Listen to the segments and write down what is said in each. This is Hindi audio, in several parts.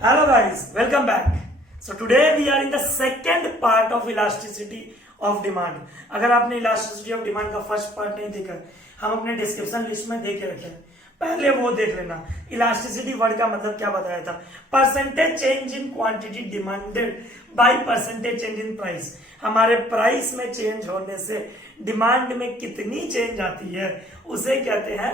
Hello guys, welcome back. So today we are in the second part of elasticity of demand. अगर आपने elasticity of demand का फर्स्ट पार्ट नहीं देखा, हम अपने डिस्क्रिप्शन लिस्ट में दे के रखे हैं, पहले वो देख लेना. इलास्टिसिटी वर्ड का मतलब क्या बताया था? Percentage change in quantity demanded by percentage change in price. हमारे प्राइस में चेंज होने से डिमांड में कितनी चेंज आती है उसे कहते हैं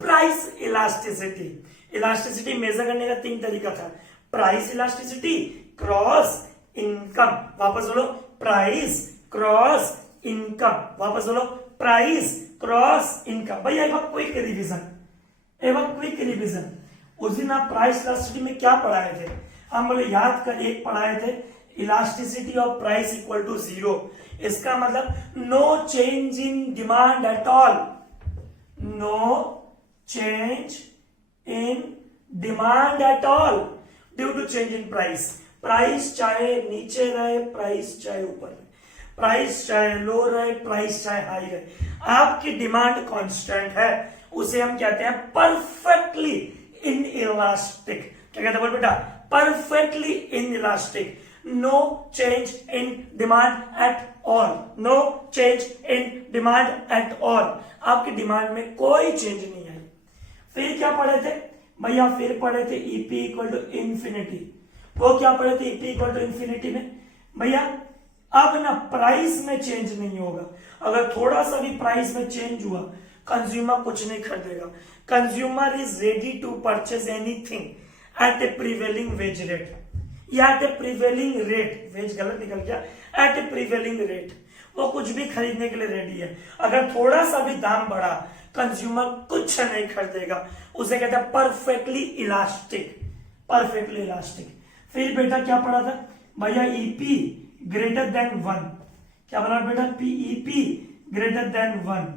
प्राइस इलास्टिसिटी. इलास्टिसिटी मेजर करने का 3 तरीका था. Price elasticity, cross income. वापस बोलो, प्राइस क्रॉस इनकम. वापस बोलो, प्राइस क्रॉस इनकम. भैया एक बार क्विक रिवीजन. उस दिन आप प्राइस इलास्टिसिटी में क्या पढ़ाए थे? हम बोले याद कर, एक पढ़ाए थे elasticity of price equal to 0. इसका मतलब no change in demand at all. नो change in demand at all due to change in price. Price चाहे नीचे रहे, प्राइस चाहे ऊपर रहे, प्राइस चाहे लो रहे, प्राइस चाहे हाई रहे, आपकी डिमांड कांस्टेंट है. उसे हम कहते हैं परफेक्टली इन इलास्टिक. क्या कहते हैं बोल बेटा? Perfectly inelastic. No change in demand at all. No change in demand at all. आपकी डिमांड में कोई चेंज नहीं है. फिर क्या पढ़े थे भैया? फिर पढ़े थे ईपी इक्वल टू इंफिनिटी. वो क्या पढ़े थे ईपी इक्वल टू इंफिनिटी में? भैया अब ना प्राइस में चेंज नहीं होगा. अगर थोड़ा सा भी प्राइस में चेंज हुआ, कंज्यूमर कुछ नहीं खरीदेगा. Consumer is ready to purchase anything at a prevailing wage rate या at a prevailing rate. Wage गलत निकल गया. एट ए प्रिवेलिंग रेट वो कुछ भी खरीदने के लिए रेडी है. अगर थोड़ा सा भी दाम बढ़ा, कंज्यूमर कुछ नहीं खरीदेगा. उसे कहते हैं परफेक्टली इलास्टिक. Perfectly elastic. फिर बेटा क्या पढ़ा था भैया? EP greater than 1. क्या पढ़ा बेटा? PEP greater than 1.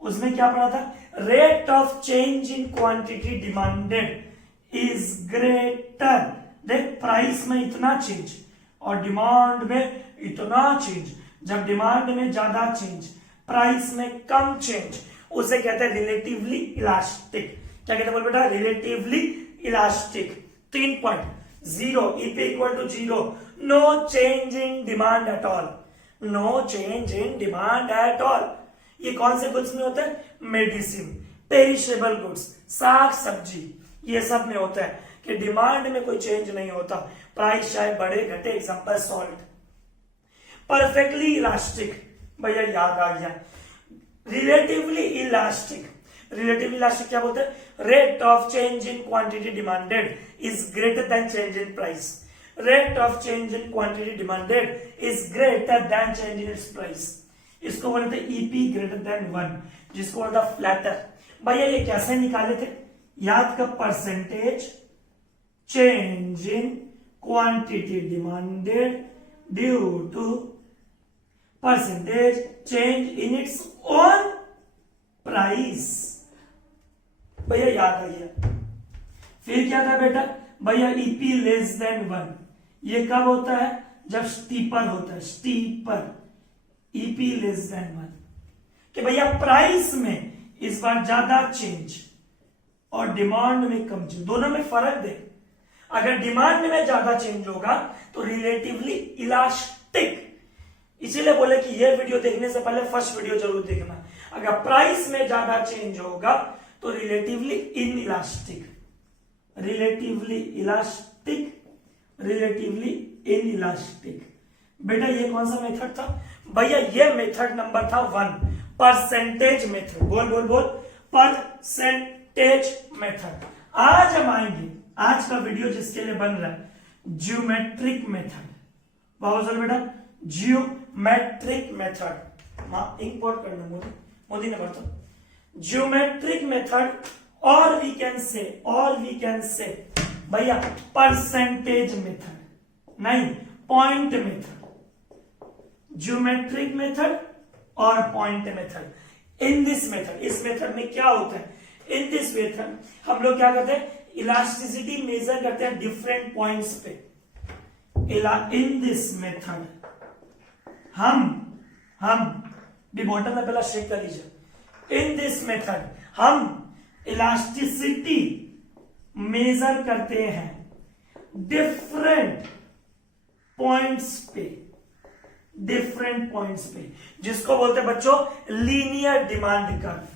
उसमें क्या पढ़ा था? Rate of change in quantity demanded is greater. देख, प्राइस में इतना चेंज और डिमांड में इतना चेंज. जब डिमांड में ज्यादा चेंज, प्राइस में कम चेंज, उसे कहते हैं रिलेटिवली इलास्टिक. क्या कहते हैं बोल बेटा? Relatively elastic. 3 point. 0 EP equal to 0. No change in demand at all. No change in demand at all. ये कौन से गुड्स में होता है? मेडिसिन, पेरिशेबल गुड्स, साग सब्जी, ये सब में होता है कि डिमांड में कोई चेंज नहीं होता. प्राइस चाहे बढ़े घटे. Example salt. परफेक्टली इलास्टिक भैया याद आ गया. Relatively elastic. रिलेटिवली इलास्टिक क्या बोलते हैं? Rate of change in quantity demanded is greater then change in price. Rate of change in quantity demanded is greater then change in its price. इसको बोलते हैं ईपी ग्रेटर देन 1, जिसको बोलता है फ्लैटर. भैया ये कैसे निकाले थे? याद कर, percentage change in quantity demanded due to percentage change in its own price. भैया याद आ गया. फिर क्या था बेटा? भैया ईपी लेस देन 1. ये कब होता है? जब स्टीपर होता है. स्टीपर. ईपी लेस देन 1 कि भैया प्राइस में इस बार ज्यादा चेंज और डिमांड में कम चेंज. दोनों में फर्क दे. अगर डिमांड में ज्यादा चेंज होगा तो रिलेटिवली इलास्टिक. इसीलिए बोले कि ये वीडियो देखने से पहले फर्स्ट वीडियो जरूर देखना. अगर प्राइस में ज्यादा चेंज होगा तो relatively in elastic. Relatively elastic. Relatively in elastic. बेटा ये कौन सा मेथड था? भैया ये मेथड नंबर था 1, परसेंटेज मेथड. बोल बोल बोल, परसेंटेज मेथड. आज हम आएंगे, आज का वीडियो जिसके लिए बन रहा है, ज्योमेट्रिक मेथड. बहुत बेटा, ज्योमेट्रिक मेथड. इंपोर्ट करना मोदी ने बढ़ता. ज्योमेट्रिक मेथड और वी कैन से भैया परसेंटेज मेथड, नहीं पॉइंट मेथड. ज्योमेट्रिक मेथड और point method. In this method, इस मेथड में क्या होता है? इन दिस मेथड हम लोग क्या करते हैं? इलास्टिसिटी मेजर करते हैं डिफरेंट पॉइंट्स पे. इन दिस मेथड हम भी बॉटम में पहला शेक कर लीजिए. इन दिस मेथड हम इलास्टिसिटी मेजर करते हैं डिफरेंट पॉइंट्स पे, डिफरेंट पॉइंट्स पे, जिसको बोलते हैं बच्चों लीनियर डिमांड कर्व।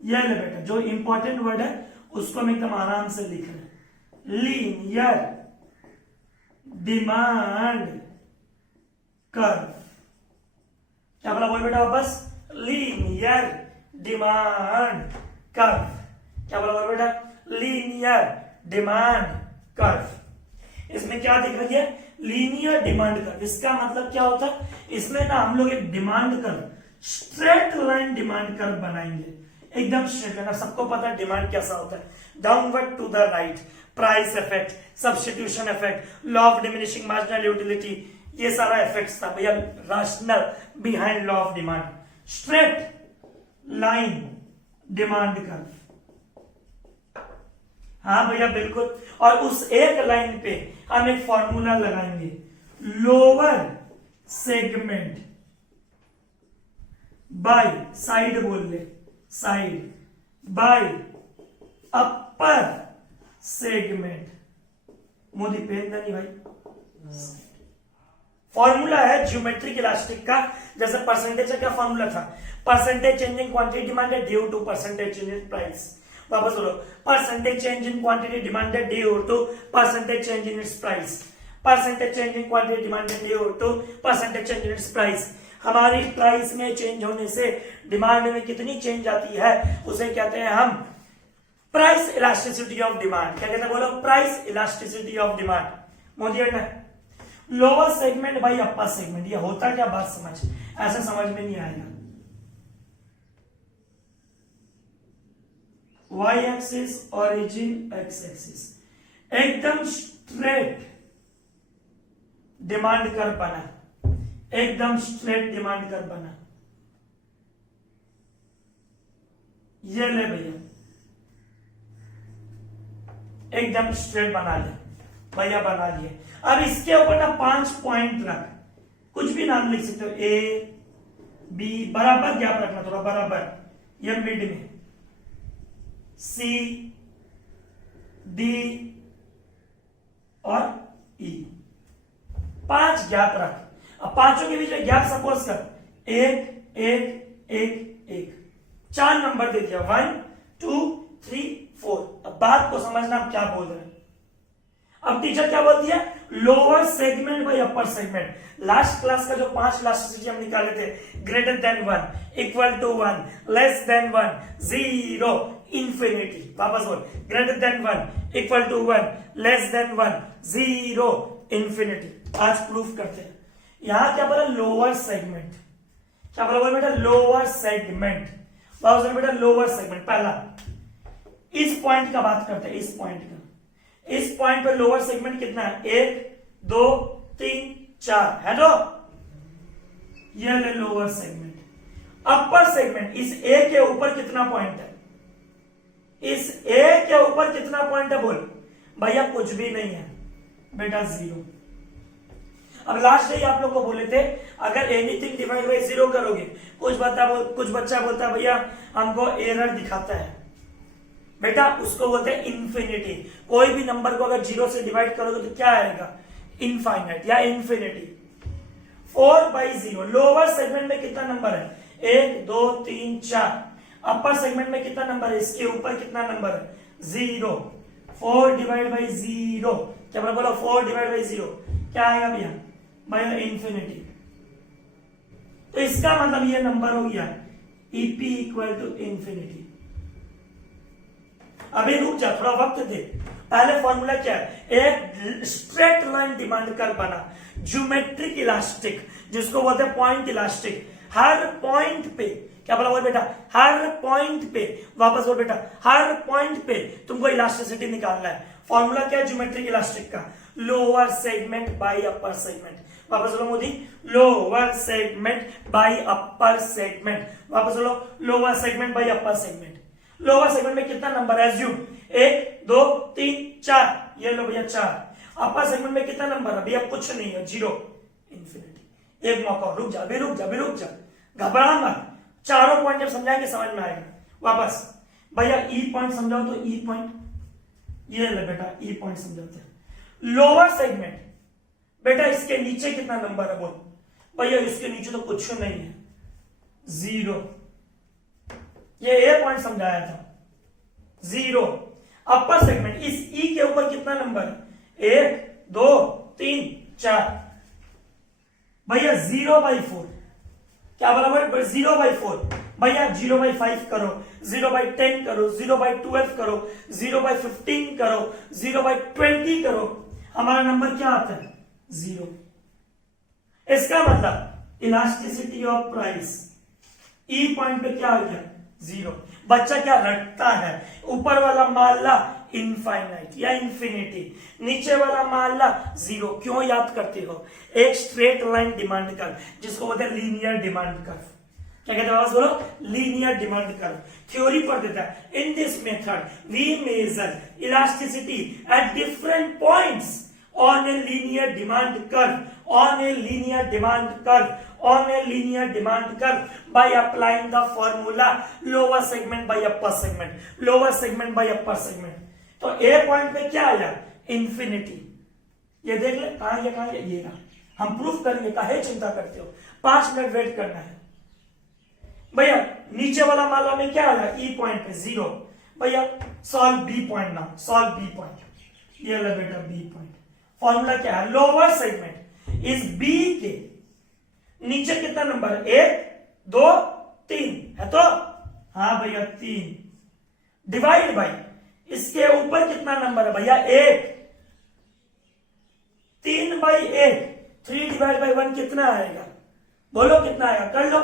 यह ले बेटा, जो इंपॉर्टेंट वर्ड है उसको हम एकदम आराम से लिख रहे हैं, लीनियर डिमांड कर्व। क्या बोला बोल बेटा वापस, लीनियर डिमांड कर्व। क्या बोला बोल बेटा, लीनियर डिमांड कर्व। इसमें क्या दिख रही है, लीनियर डिमांड कर्व। इसका मतलब क्या होता है, इसमें ना हम लोग एक demand curve, straight line demand curve बनाएंगे, एकदम स्ट्रेट लाइन। सबको पता है डिमांड कैसा होता है, downward to the right, price effect, substitution effect, law of diminishing marginal utility, ये सारा इफेक्ट्स था भैया, rational behind law of demand, straight line demand curve. हाँ भैया बिल्कुल। और उस एक लाइन पे हम एक फॉर्मूला लगाएंगे, लोअर सेगमेंट बाय, साइड बोल ले, साइड बाय अपर सेगमेंट। मोदी पेन नहीं भाई, फॉर्मूला है ज्योमेट्रिक इलास्टिक का। जैसे परसेंटेज का क्या फॉर्मूला था, percentage change in quantity demanded due to percentage change in price. वापस बोलो, percentage change in quantity demanded due to percentage change in its price, percentage change in quantity demanded due to percentage change in its price. हमारी प्राइस में चेंज होने से डिमांड में कितनी चेंज आती है, उसे कहते हैं हम प्राइस इलास्टिसिटी ऑफ डिमांड। क्या कहते हैं बोलो, price elasticity of demand. Modi lower segment by upper segment, ये होता क्या, बात समझ, ऐसे समझ में नहीं आएगा। Y axis, origin, X axis, एकदम स्ट्रेट डिमांड कर बना, एकदम स्ट्रेट डिमांड कर बना। ये ले भैया, एकदम स्ट्रेट बना ले भैया, बना लिए। अब इसके ऊपर ना 5 पॉइंट रख, कुछ भी नाम लिख सकते हो, ए बी, बराबर गैप रखना थोड़ा बराबर, ये मिड में, सी डी और ई, 5 गैप रख। अब पांचों के बीच में गैप सपोज कर, 1 1 1 1, 4 नंबर दे दिया, 1 2 3 4। अब बात को समझना हम क्या बोल रहे हैं। अब टीचर क्या बोलती है, lower segment by upper segment. Last class का जो 5 इलास्टिसिटी हम निकाले थे, greater than 1, equal to 1, less than 1, 0, infinity. वापस बोल, greater than 1, equal to 1, less than 1, 0, infinity. आज प्रूफ करते हैं। यहां क्या बोला, लोअर सेगमेंट। क्या बोला बेटा, लोअर सेगमेंट। वापस बेटा, लोअर सेगमेंट। पहला इस पॉइंट का बात करते हैं, इस पॉइंट का, इस पॉइंट पर लोअर सेगमेंट कितना है, 1 2 3 4 है ना, ये ले लोअर सेगमेंट। अपर सेगमेंट, इस ए के ऊपर कितना पॉइंट है, इस ए के ऊपर कितना पॉइंट है बोल भैया, कुछ भी नहीं है बेटा, 0। अब लास्ट डे आप लोग को बोले थे, अगर एनीथिंग डिवाइड बाय 0 करोगे, कुछ बच्चा बोलता है भैया हमको एरर दिखाता है, बेटा उसको बोलते हैं इन्फिनिटी। कोई भी नंबर को अगर 0 से डिवाइड करोगे तो क्या आएगा, इनफाइनाइट या इन्फिनिटी। 4/0। लोअर सेगमेंट में कितना नंबर है, 1 2 3 4। अपर सेगमेंट में कितना नंबर है, इसके ऊपर कितना नंबर है, 0। 4/0। क्या बोलो, 4/0 क्या आएगा भैया, इन्फिनिटी। तो इसका मतलब ये नंबर हो गया ईपी इक्वल टू इन्फिनिटी। अभी रुक जा, थोड़ा वक्त दे। पहले फॉर्मूला क्या है, एक स्ट्रेट लाइन डिमांड कर बना, ज्योमेट्रिक इलास्टिक, जिसको बोलते हैं पॉइंट इलास्टिक। हर पॉइंट पे, क्या बोला बोल बेटा, हर पॉइंट पे, वापस बोल बेटा, हर पॉइंट पे तुमको इलास्टिसिटी निकालना है। फॉर्मूला क्या है ज्योमेट्रिक इलास्टिक का, lower segment by upper segment. वापस बोलो Modi, lower segment by upper segment. वापस बोलो, lower segment by upper segment. Lower segment में कितना नंबर है, एज्यूम 1 2 3 4, ये लो भैया 4। अपर सेगमेंट में कितना नंबर है भैया, कुछ नहीं है, 0, इंफिनिटी। एक मौका, रुक जा, अभी रुक जा, घबरा मत। चारों पॉइंट जब समझाएंगे समझ में आएगा। वापस भैया ई पॉइंट समझाओ तो ई पॉइंट, ये ले बेटा ई पॉइंट समझाते हैं। लोअर सेगमेंट, बेटा इसके नीचे कितना नंबर है बोल। भैया इसके नीचे तो कुछ नहीं है, 0। ये ए पॉइंट समझाया था, 0। अपर सेगमेंट, इस ई के ऊपर कितना नंबर है, 1 2 3 4। भैया 0/4 क्या बराबर, 0/4। भैया 0/5 करो, 0/10 करो, 0/12 करो, 0/15 करो, 0/20 करो, हमारा नंबर क्या आता है, 0। इसका मतलब elasticity of price E point पे क्या आ गया, 0। बच्चा क्या रटता है, ऊपर वाला मान ला इनफाइनाइट या इंफिनिटी, नीचे वाला मान ला 0। क्यों याद करते हो, एक स्ट्रेट लाइन डिमांड कर्व जिसको बोलते हैं लीनियर डिमांड कर्व। क्या कहते हैं, बोलो लीनियर डिमांड कर्व। थ्योरी पढ़ देता है, in this method we measure elasticity at different points on a linear demand curve, on a linear demand curve, on a linear demand curve by applying the formula lower segment by upper segment, lower segment by upper segment। तो A पॉइंट पे क्या आया, इंफिनिटी। ये देख ले कहां गया, कहां गया, ये रहा। हम प्रूफ करेंगे, काहे चिंता करते हो, 5 मिनट वेट करना है। भैया नीचे वाला माला में क्या आया, ई पॉइंट पे 0। भैया सॉल्व बी पॉइंट ना, सॉल्व बी पॉइंट। ये ला बेटा बी पॉइंट। फॉर्मूला क्या है, लोअर सेगमेंट इस बी के नीचे कितना नंबर है, 1 2 3 है तो, हाँ भैया 3 डिवाइड बाई इसके ऊपर कितना नंबर है भैया, 1। 3/8, 3 डिवाइड बाई 1 कितना आएगा, बोलो कितना आएगा, कर लो।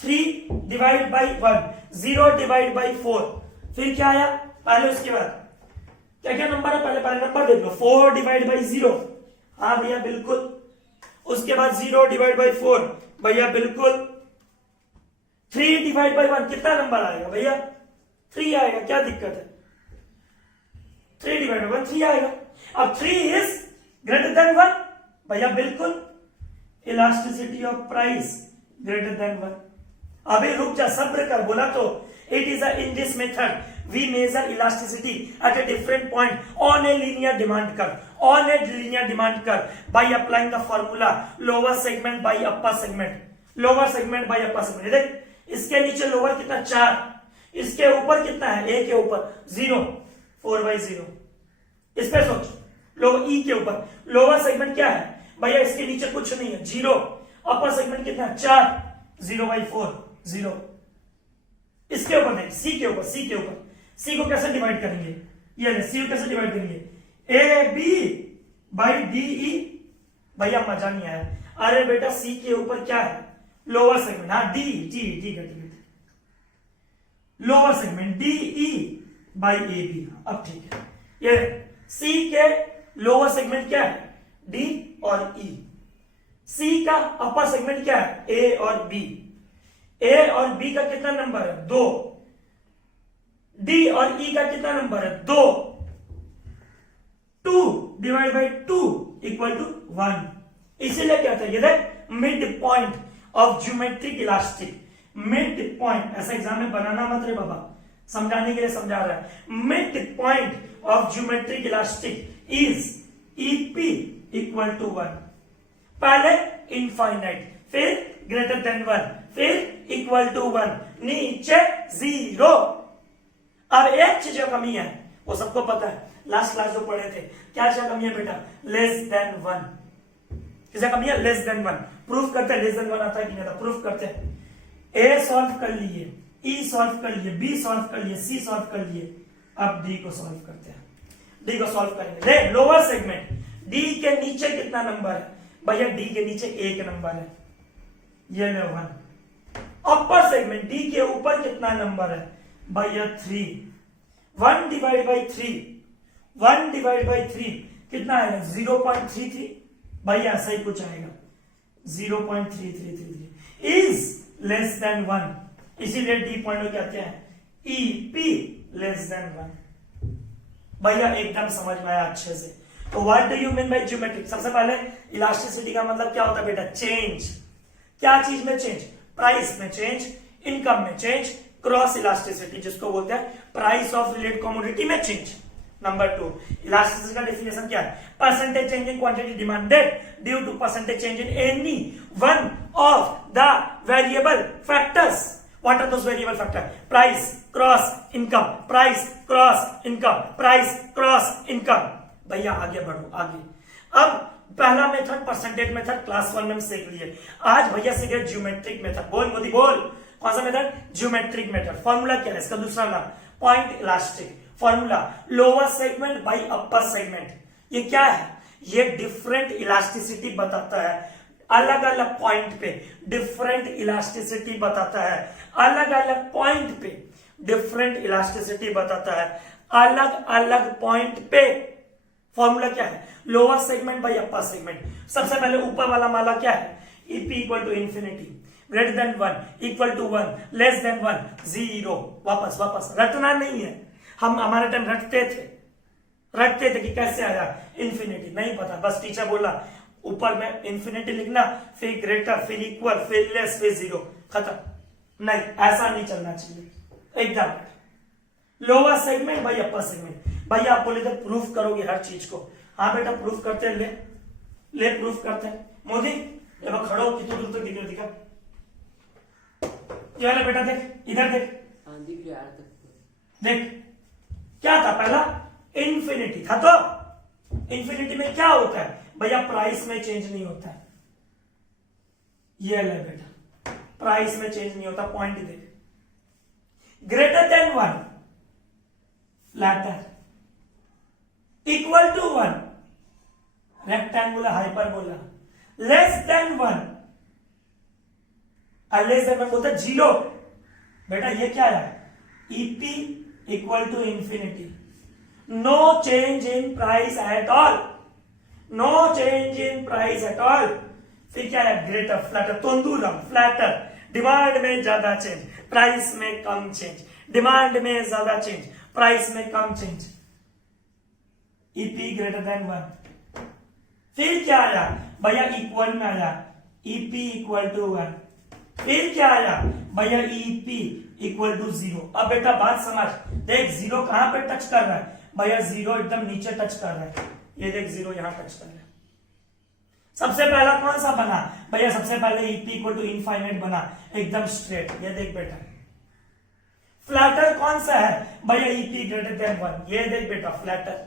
3 डिवाइड बाई 1, 0 डिवाइड बाई 4, फिर क्या आया, पहले उसके बाद क्या क्या नंबर है, पहले नंबर देख लो, 4 डिवाइड बाई 0, हाँ भैया बिल्कुल। उसके बाद 0 डिवाइड बाई 4, भैया बिल्कुल। 3 डिवाइड बाई 1 कितना नंबर आएगा भैया, 3 आएगा, क्या दिक्कत है, 3 डिवाइड बाई 1 3 आएगा। अब 3 इज ग्रेटर देन 1, भैया बिल्कुल। Elasticity of price greater than 1। अभी रुक जा, सब्र कर, बोला तो it is in this method we measure elasticity at a different point on a linear demand curve, on a linear demand curve by applying the formula lower segment by upper segment, lower segment by upper segment। देख इसके नीचे लोअर कितना 4, इसके ऊपर कितना है, ए के ऊपर 0, 4/0। इस पे सोच, लोअर ई के ऊपर लोअर सेगमेंट क्या है भैया, इसके नीचे कुछ नहीं है, 0। अपर सेगमेंट कितना है, 4, 0/4 0। इसके ऊपर नहीं, सी के ऊपर, सी के ऊपर, सी को कैसे डिवाइड करेंगे, ये सी को कैसे डिवाइड करेंगे, A B by D E. भैया मजा नहीं आया, अरे बेटा सी के ऊपर क्या है, लोअर सेगमेंट, हाँ डी, ठीक है, lower segment D E by A B. अब ठीक है, ये सी के लोअर सेगमेंट क्या है, डी और ई। सी का अपर सेगमेंट क्या है, ए और बी। ए और बी का कितना नंबर है, 2। डी और ई का कितना नंबर है, 2। 2 डिवाइड बाई 2 इक्वल टू 1। इसीलिए क्या था, ये देख mid point of geometric elastic, mid point, ऐसा एग्जाम में बनाना मत रे बाबा, समझाने के लिए समझा रहा है। Mid point of geometric elastic is EP equal to 1। पहले इनफाइनाइट, फिर ग्रेटर देन 1, फिर इक्वल टू 1, नीचे 0। अब एक चीज कमी है, वो सबको पता है, लास्ट क्लास जो पढ़े थे, क्या चीज कमी है बेटा, लेस देन 1। किसे कमी है, लेस देन 1। प्रूफ करते हैं, लेस देन 1 आता है कि नहीं आता, प्रूफ करते हैं। ए सॉल्व कर लिए, ई सॉल्व कर लिए, बी सॉल्व कर लिए, सी सॉल्व कर लिए, अब डी को सॉल्व करते हैं। डी को सॉल्व करेंगे, लोअर सेगमेंट डी के नीचे कितना नंबर है भैया, डी के नीचे 1 नंबर है, ये ले 1। अपर सेगमेंट डी के ऊपर कितना नंबर है भैया, 3। 1 डिवाइड बाई 3, 1 डिवाइड बाई 3 कितना आएगा, 0.33। भैया ऐसा ही कुछ आएगा, 0.3333 इज लेस देन 1। इसीलिए डी पॉइंट को कहते हैं ईपी लेस देन 1। भैया एकदम समझ में आया अच्छे से। तो what do you mean by geometric, सबसे पहले इलास्टिसिटी का मतलब क्या होता है बेटा, चेंज। क्या चीज में चेंज, प्राइस में चेंज, इनकम में चेंज, क्रॉस इलास्टिसिटी जिसको बोलते हैं प्राइस ऑफ रिलेटेड कमोडिटी में चेंज। नंबर 2, इलास्टिसिटी का डेफिनेशन क्या है? Percentage change in quantity demanded due to percentage change in any one of the variable factors. What are those variable factors? Price cross income, price cross income, price cross income. भैया आगे बढ़ो आगे. अब पहला मेथड परसेंटेज मेथड क्लास 1 में सीख लिए. आज भैया सीखे ज्योमेट्रिक मेथड. बोल मोदी बोल. कौन सा मेथड? Geometric method. फॉर्मूला क्या है इसका? दूसरा नाम point elastic. Formula lower segment by upper segment. ये क्या है? ये डिफरेंट इलास्टिसिटी बताता है. अलग अलग पॉइंट पे डिफरेंट इलास्टिसिटी बताता है. अलग अलग पॉइंट पे डिफरेंट इलास्टिसिटी बताता है. अलग अलग पॉइंट पे. फॉर्मूला क्या है? Lower segment by upper segment. सबसे पहले ऊपर वाला माला क्या है? EP equal to infinity, greater than 1, equal to 1, less than 1, 0. वापस वापस रटना नहीं है. हम हमारे टाइम रटते थे कि कैसे आया इंफिनिटी. नहीं पता, बस टीचर बोला ऊपर में इंफिनिटी लिखना, फिर ग्रेटर, फिर इक्वल, फिर लेस, फिर 0, खत्म. नहीं, ऐसा नहीं चलना चाहिए एकदम. Lower segment by upper segment. भैया आप बोले तो प्रूफ करोगे हर चीज को. हाँ बेटा प्रूफ करते हैं. ले प्रूफ करते हैं. मोदी देखो खड़ो, कितने दूर तक दिख दिखा. ये वाला बेटा देख, इधर देख. दिख रहा है. देख क्या था? पहला इंफिनिटी था. तो इंफिनिटी में क्या होता है भैया? प्राइस में चेंज नहीं होता है. ये ले बेटा, प्राइस में चेंज नहीं होता. पॉइंट देख. Greater than 1 flatter, equal to 1 rectangular hyperbola, less than 1 बोलता 0. बेटा ये क्या है? EP equal to infinity. No change in price at all. No change in price at all. फिर क्या है? ग्रेटर, फ्लैटर, तंदूरम, फ्लैटर. डिमांड में ज्यादा चेंज, प्राइस में कम चेंज. डिमांड में ज्यादा चेंज, प्राइस में कम चेंज. EP greater than 1. फिर क्या आया भैया? इक्वल में आया. EP equal to 1. फिर क्या आया भैया? EP equal to 0. अब बेटा बात समझ. देख 0 कहां पे टच कर रहा है भैया? 0 एकदम नीचे टच कर रहा है. ये देख 0 यहां टच कर रहा है. सबसे पहला कौन सा बना भैया? सबसे पहले ईपी इक्वल टू इनफाइनाइट बना, एकदम स्ट्रेट. ये देख बेटा. फ्लैटर कौन सा है भैया? EP greater than 1. ये देख बेटा फ्लैटर.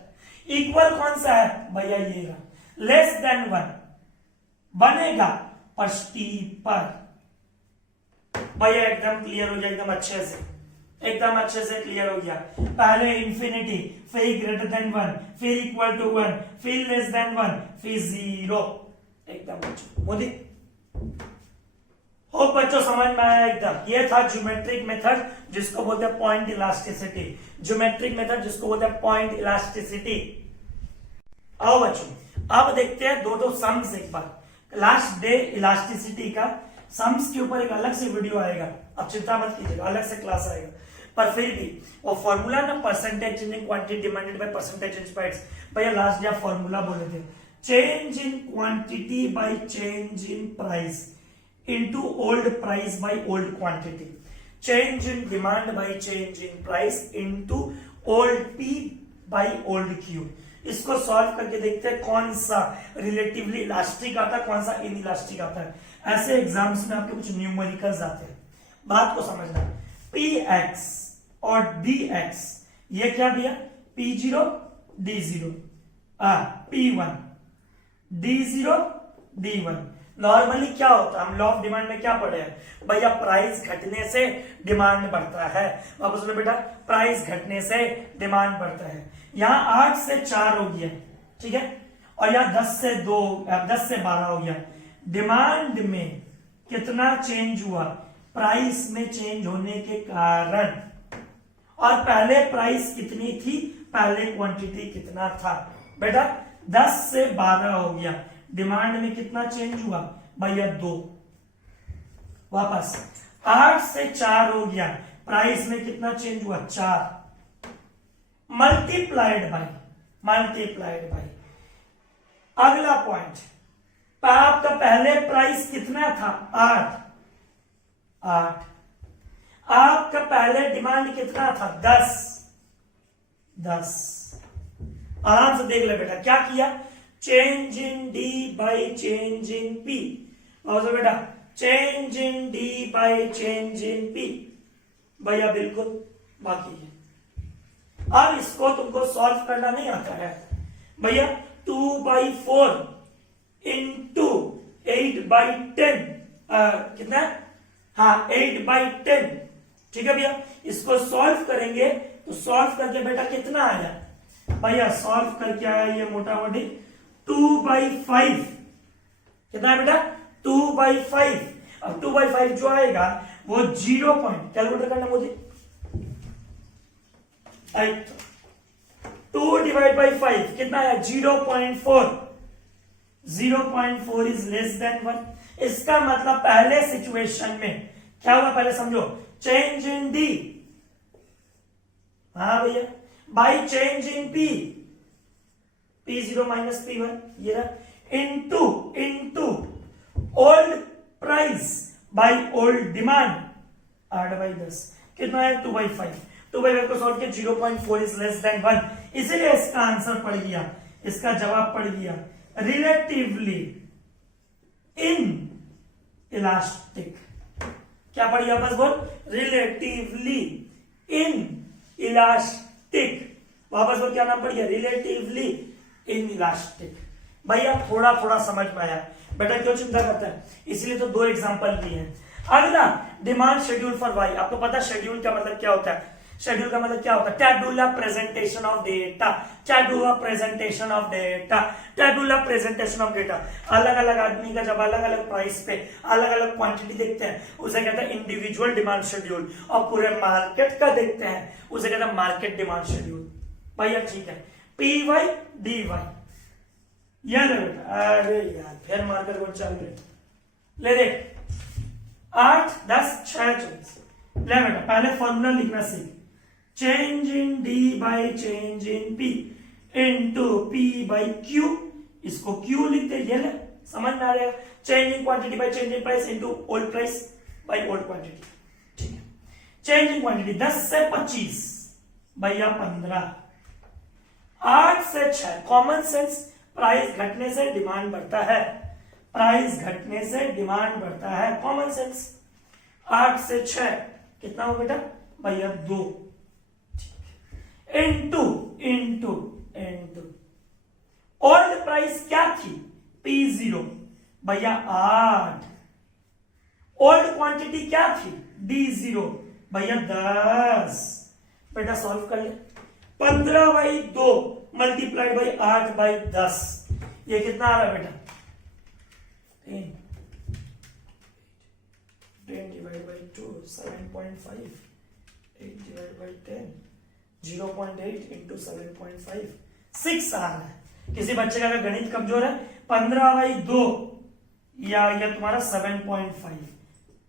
इक्वल कौन सा है भैया? ये रहा. लेस देन 1 बनेगा पर स्टीपर. भैया एकदम क्लियर हो गया, एकदम अच्छे से क्लियर हो गया. पहले इंफिनिटी, फिर ग्रेटर देन 1, फिर इक्वल टू 1, फिर लेस देन 1, फिर 0. एकदम अच्छा मोदी. होप बच्चों समझ में आया एकदम. ये था ज्योमेट्रिक मेथड जिसको बोलते हैं पॉइंट इलास्टिसिटी. ज्योमेट्रिक मेथड जिसको बोलते हैं पॉइंट इलास्टिसिटी. आओ बच्चों अब देखते हैं दो सम्स. एक बार लास्ट डे इलास्टिसिटी का सम्स के ऊपर एक अलग से वीडियो आएगा. अब चिंता मत कीजिएगा, अलग से क्लास आएगा. पर फिर भी वो फॉर्मूला ना, percentage change in quantity demanded by percentage in price. भैया लास्ट डे आप फॉर्मूला बोले थे. Change in quantity by change in price into old price by old quantity. Change in demand by change in price into old P by old Q. इसको सॉल्व करके देखते हैं कौन सा रिलेटिवली इलास्टिक आता है, कौन सा इन इलास्टिक आता है. ऐसे एग्जाम्स में आपके कुछ न्यूमेरिकल्स आते हैं. बात को समझना. px और dx ये क्या भैया? p0 d0, p1 d0 d1. Normally क्या होता है? हम लॉ ऑफ डिमांड में क्या पढ़े हैं भैया? प्राइस घटने से डिमांड बढ़ता है. वापस बोलो बेटा, प्राइस घटने से डिमांड बढ़ता है. यहां 8 से 4 हो गया, ठीक है, और यहां 10 से 12 हो गया. डिमांड में कितना चेंज हुआ? प्राइस में चेंज होने के कारण. और पहले प्राइस कितनी थी? पहले क्वांटिटी कितना था बेटा? 10 से 12 हो गया. डिमांड में कितना चेंज हुआ भैया? 2. वापस 8 से 4 हो गया. प्राइस में कितना चेंज हुआ? 4. Multiplied by. अगला पॉइंट, आपका पहले प्राइस कितना था? 8. आपका पहले डिमांड कितना था? 10. आराम से देख ले बेटा, क्या किया, change in D by change in P. बेटा change in D by change in P, भैया बिल्कुल बाकी है। अब इसको तुमको सॉल्व करना नहीं आता है भैया, 2/4 इंटू 8/10 कितना, हाँ 8/10, ठीक है भैया। इसको सॉल्व करेंगे तो सॉल्व करके बेटा कितना आया भैया, सॉल्व करके आया ये मोटा मोटी 2/5, कितना है बेटा 2/5। अब 2/5 जो आएगा वो 0 पॉइंट, कैलकुलेटर करना मुझे, 2 डिवाइड बाई 5 कितना है 0.4, 0.4 इज लेस देन 1। इसका मतलब पहले सिचुएशन में क्या हुआ, पहले समझो, चेंज इन डी, हाँ भैया, by change in P, P0 minus P1 ये रहा, into old price by old demand 8/10, कितना है 2/5। 2/5 को सॉल्व किया, 0.4 इज लेस देन 1, इसीलिए इसका आंसर पड़ गया, इसका जवाब पड़ गया रिलेटिवली इन इलास्टिक। क्या पड़ गया, बस बोल, रिलेटिवली इन इलास्टिक, वापस बोल क्या नाम पड़ गया, रिलेटिवली इन इलास्टिक। भैया थोड़ा थोड़ा समझ में आया बेटा, क्यों चिंता करता है, इसलिए तो 2 एग्जांपल दिए हैं। अगला डिमांड शेड्यूल फॉर वाई, आपको पता है शेड्यूल का मतलब क्या होता है, शेड्यूल का मतलब क्या होता है, tabular presentation of data, tabular presentation of data, tabular presentation of data. अलग अलग आदमी का जब अलग अलग प्राइस पे अलग अलग क्वांटिटी देखते हैं उसे कहते हैं इंडिविजुअल डिमांड शेड्यूल, और पूरे मार्केट का देखते हैं उसे कहते हैं मार्केट डिमांड शेड्यूल। भैया ठीक है, पी वाई डी वाई, ये ले बेटा, अरे यार फिर मार्कर कौन चल रहे, ले देख 8 10 6 24, ले बेटा पहले फॉर्मूला लिखना सीख, change in D by change in P into P by Q, इसको क्यू लिखते, ये ले समझ में आ रहा है, change in quantity by change in price into old price by old quantity, ठीक है। चेंज इन क्वांटिटी 10 से 25 भैया 15, 8 से 6, कॉमन सेंस, प्राइस घटने से डिमांड बढ़ता है, प्राइस घटने से डिमांड बढ़ता है, कॉमन सेंस। 8 से 6 कितना हो बेटा भैया 2, into into into old price क्या थी P0 भैया 8, ओल्ड क्वांटिटी क्या थी D0 भैया 10। बेटा सॉल्व कर ले, 15/2 मल्टीप्लाइड बाई 8/10, ये कितना आ रहा है बेटा 10 divide by 2 7.5, 8 divide by 10 0.8 into 7.5 6 आ रहा है। किसी बच्चे का अगर गणित कमजोर है 15/2 या तुम्हारा 7.5,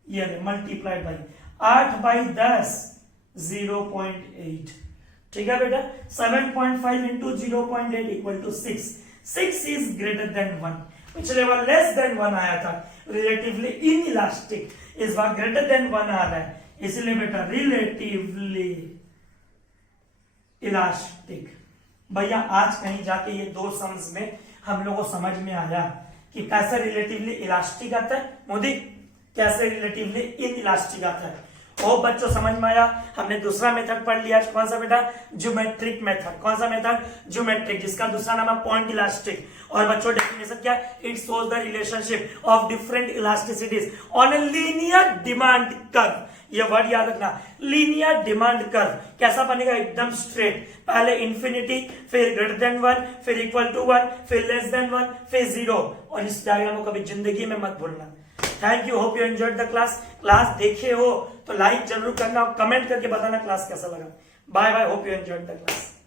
ये मल्टीप्लाइड बाई 8/10 0.8, ठीक है बेटा। 7.5 into 0.8 equal to 6, 6 is greater than 1, पिछले बार लेस देन 1 आया था, रिलेटिवली इन इलास्टिक, इस बार ग्रेटर देन 1 आ रहा है, इसलिए बेटा रिलेटिवली इलास्टिक। भैया आज कहीं जाके ये 2 सम्स में हम लोगों को समझ में आया कि कैसे रिलेटिवली इलास्टिक आता है, मोदी कैसे रिलेटिवली इन इलास्टिक आता है। ओ बच्चों समझ में आया, हमने दूसरा मेथड पढ़ लिया, कौन सा बेटा ज्योमेट्रिक मेथड, कौन सा मेथड ज्योमेट्रिक, जिसका दूसरा नाम है पॉइंट इलास्टिक। और बच्चों डेफिनेशन क्या, it shows the relationship of different इलास्टिसिटीज on a linear demand curve. ये वर्ड याद रखना, लीनियर डिमांड कर्व कैसा बनेगा, एकदम स्ट्रेट, पहले इंफिनिटी, फिर ग्रेटर देन 1, फिर इक्वल टू 1, फिर लेस देन 1, फिर 0। और इस डायग्राम को कभी जिंदगी में मत भूलना। Thank you, hope you enjoyed the class. Class देखे हो तो लाइक जरूर करना और कमेंट करके बताना क्लास कैसा लगा। Bye bye, hope you enjoyed the class.